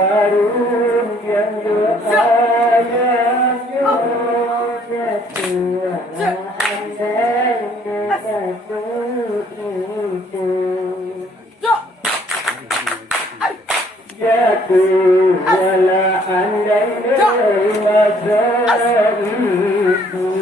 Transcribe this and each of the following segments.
Harum yang doa yang jodohnya Tuhan dan dekatmu itu jatuh wala andai masa itu.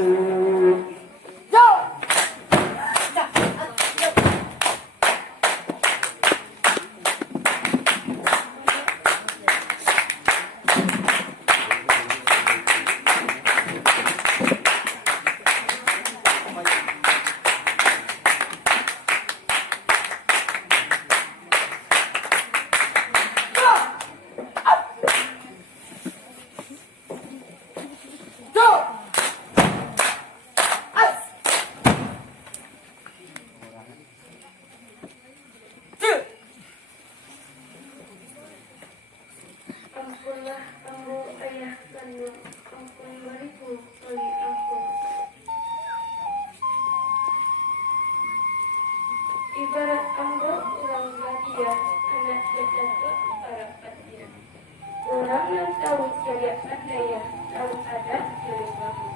Ampunlah ambu ayah kandung, ampun beriku beri ampun. Ibarat ambu orang bahagia, anak berdatuk harapan dia. Orang yang tahu syariat daya, tahu adat dari bahu.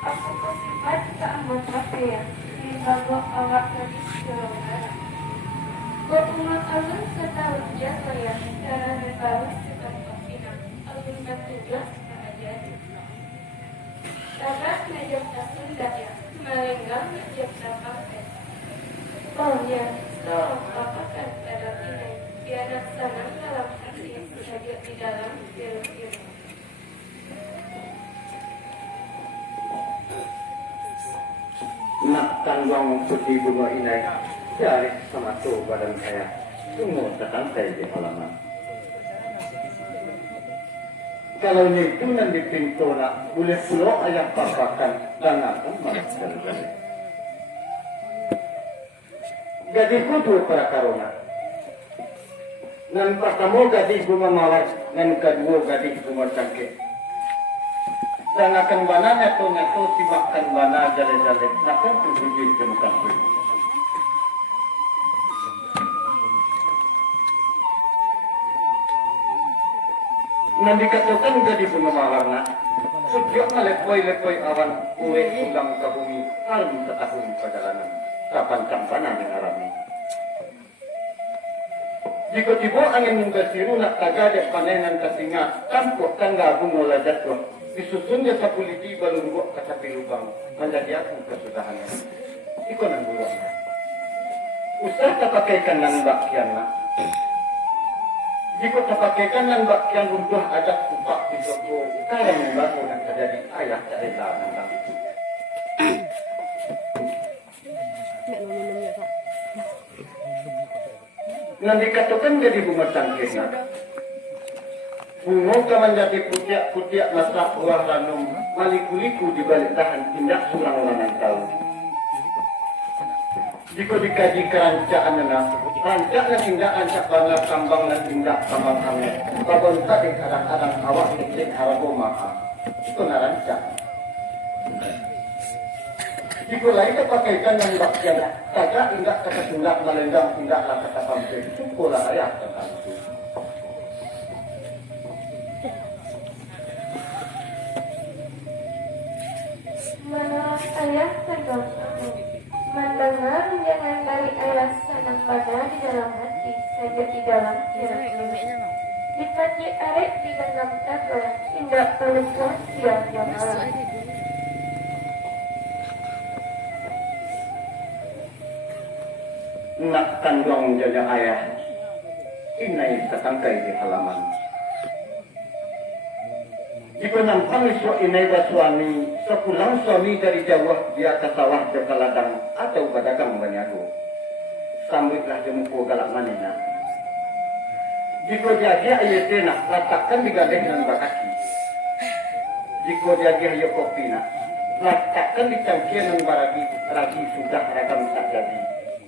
Aku bersifat tak amat ya, di bawah awak dari jalan. Umat Allah setahu dia saya cara berbalas setempat pinang alun tugas pengajar. Dapat ngajak tak hendak ya, melenggang ngajak tak pakai. Oh ya, so apakan pada ini biar senang dalam hati saja di dalam diri. Nak tanggung putih bunga inai dari sama tuh badan saya tunggu datang saya di halaman. Kalau itu nanti pintu nak boleh pulau ayam papakan dan akan malah terjadi. Jadi kudu para karuna. Nan pertama gadi bunga mawar, nan kedua gadi bunga cangkir. Dan akan bananya tu nak tu simakkan bana jale-jale, nak tu biji jemukan tu. Nan dikatakan gadi bunga mawar nak, sejak lepoi-lepoi awan kue ulang ke bumi, alam setahun perjalanan, kapan campanan yang alami. Jika tiba angin menggasiru nak tagade panenan kesinga, kampuk tangga bunga jatuh. Disusunnya sapuliti balung buat ke sapi lubang menjadi aku kesudahannya. Iko nang buruan. Usah tak pakaikan nang bakyan nak. Jika tak pakaikan nang bakyan runtuh adat kupak di soko. Kaya membangun dan terjadi ayah dari lahan nang itu. Nang dikatakan jadi bunga cangkir nak. Bunga menjadi putiak masak buah ranum, malikuliku di balik tahan tindak surang lanang tahu. Jika dikaji kerancaan nana, rancak na tindakan sa bangga kambang na tindak kambang kami. Pabonta di kadang-kadang awak diklik harapo maka. Itu na rancak. Jika lain kepakaikan yang bakyan, tagak tindak kata tindak malendang tindaklah kata pampir. Syukurlah ayah tentang itu. Menolak ayah tergolong aku. Mendengar jangan dari ayah senang pada di dalam hati, saja di dalam diri. Dikaji arek di dalam tagar, tindak pelukan siang yang malam. Nak kandung jaga ayah, inai setangkai di halaman. Jika nampak inai suami, sepulang suami dari jauh dia ke sawah ke ladang atau berdagang banyago. Sambutlah jempu galak manina. Jika dia ayat nak letakkan di gading dan bakaki. Jika dia ayat kopi nak letakkan di cangkir dan baragi ragi sudah ragam tak jadi.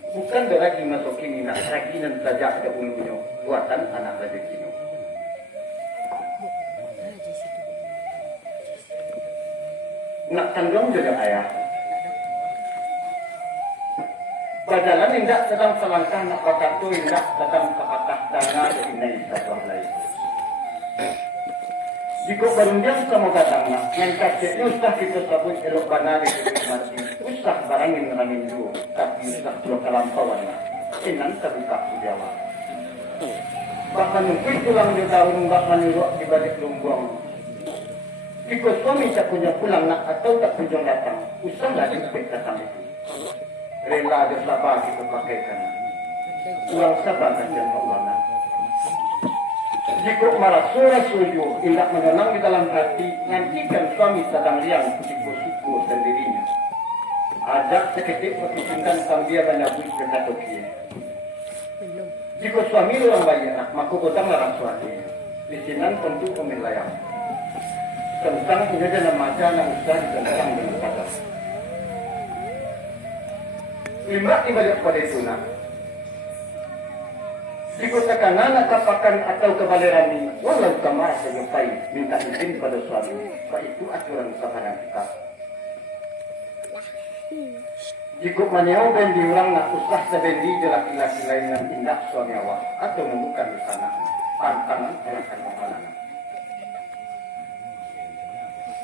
Bukan beragi masuk ini nak ragi dan saja ada ulunya buatan anak rezeki. Nak tanggung juga ayah. Berjalan indah sedang selangkah nak pakat tu indah sedang sepatah tanga inay sa bahlay. Jika barundiang sama katangna, yang kakek usah kita sabut elok banari kita mati, usah barangin ramin dulu, tapi usah dua kelampauan lah. Inan terbuka Jawa. Bahkan mungkin pulang di tahun bahkan di balik lumbung. Jika suami tak punya pulang nak atau tak kunjung datang, usahlah jemput datang itu. Rela ada sabar kita pakaikan. Ulang sabar kajian Allah. Jika marah surah suju, indah menenang di dalam hati, nantikan suami sedang liang suku sendirinya. Ajak seketik pertunjukan sambil banyak buih ke katokia. Jika suami orang bayar, maka kodang larang suami. Di sini tentu pemilayang. Tentang punya dalam macam yang usah ditentang dengan kata. Lima ibadat pada itu nak. Jika tekanan kapakan atau kebalerani, walau kamar senyupai, minta izin pada suami. Pak itu aturan kepada kita. Jika maniau bendi orang nak usah sebendi laki-laki lain yang indah suami awak atau membuka di sana. Pantangan akan menghalangan.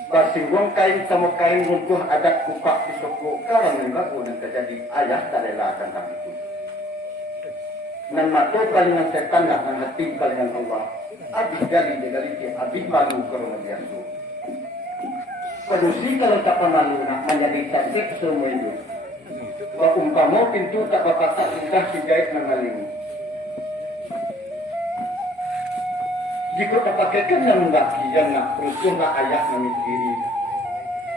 Basinggung kain sama kain runtuh adat kupak di soko karang yang bagus yang terjadi ayah tak rela akan hal itu. Nan mata kalingan setan dan hati kalingan Allah. Abis gali abis malu kerana biasa. Padusi kalau tak pemalu nak menjadi saksi semua itu. Wa umpama pintu tak berpasak indah sigait mengalingi. Jika terpakaikan yang laki yang nak rusuhlah ayah memikiri.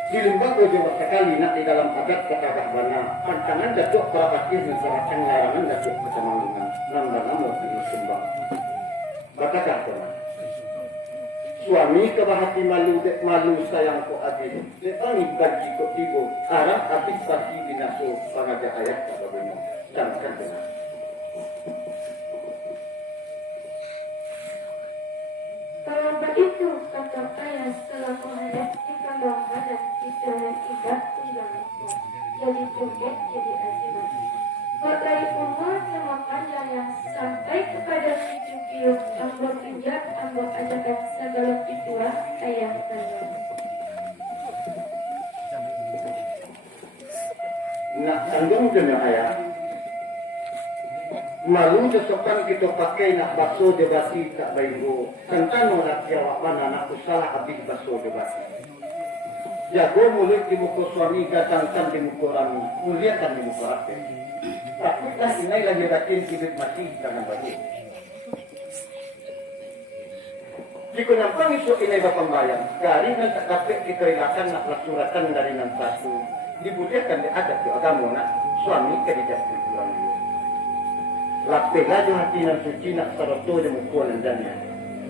Di lembaga Jawa sekali nak di dalam adat kata bahwana pantangan datuk perabakir menserahkan larangan datuk kecemaluan nama-nama di sembah. Bakakah teman? Suami kebahati malu sayang ko adil. Letangi bagi ko tibo arah habis bagi binaso pangaja ayah tak berbunyi. Jangan dengar. Kalau begitu, kata ayah setelah menghadap di kandang badan itu yang tidak tungganganku. Jadi joget, jadi ajiman. Bagai umur sama panjangnya sampai kepada Cukio, ambo pinjak, ambo ajakan segala itulah ayah kandang. Nak tanggung dengan ayah. Malu sesokan kita pakai nak bakso debasi tak baik-baik. Tentang orang jawab mana nak usaha habis bakso debasi. Jago mulut di muka suami, gantangkan di muka rami, muliakan di muka rakyat. Tapi lah ini lagi rakyat kibit mati tangan baju. Jika nampak isu ini bapak bayang, dari nan tak dapat kita ilakan nak suratan dari nan satu. Dibudiakan di adat di agama nak suami kerja di bulan dia. Lapihlah di hati nan suci nak saroto di muka landanya.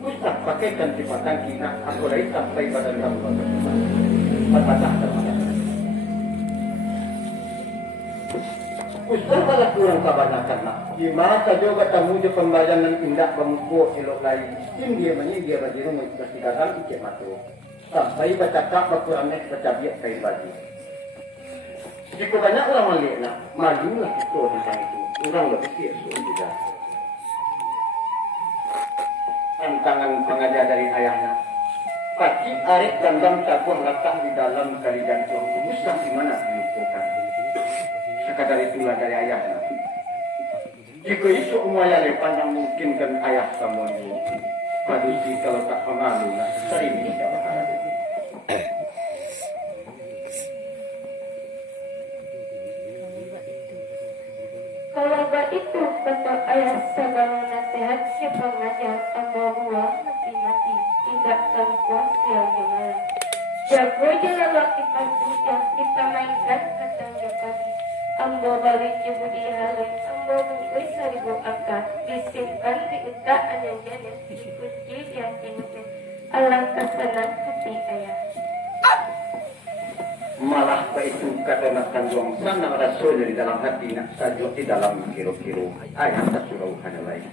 Ustaz pakaikan di patang kita, aku lagi sampai badan kamu berkata. Patah termakan. Ustaz malah kurang kebanyakan nak. Di masa juga tamu di pembayaran indah pemukul elok lain. Dia dia bagi rumah pasti gagal ikut matu. Sampai bercakap berkurang baca biak kain baju. Jika banyak orang melihat nak, malulah kita tentang itu. Orang lebih biasa juga. Tantangan pengajar dari ayahnya. Pagi arek gandam cakuan letak di dalam kali gantung. Usah di mana dilupakan. Sekadar itulah dari ayahnya. Jika isu umaya lepan yang mungkin kan ayah kamu ini. Padusi kalau tak pengalu nak sering tidak berharap. Kalau begitu, kata ayah segala nasihat si pengajar ambo buah mati-mati, tidak terpuas yang gimana. Jago jalan waktu pagi yang kita mainkan kata Jokati. Ambo balik jebudi halai, ambo bungkui seribu akar, disimpan di utak anjanya, dikunci di hatinya. Alangkah senang hati ayah. Malah itu kata nak tanggung sana rasul di dalam hati nak sajuk di dalam kiro-kiro ayat surau hanya lain.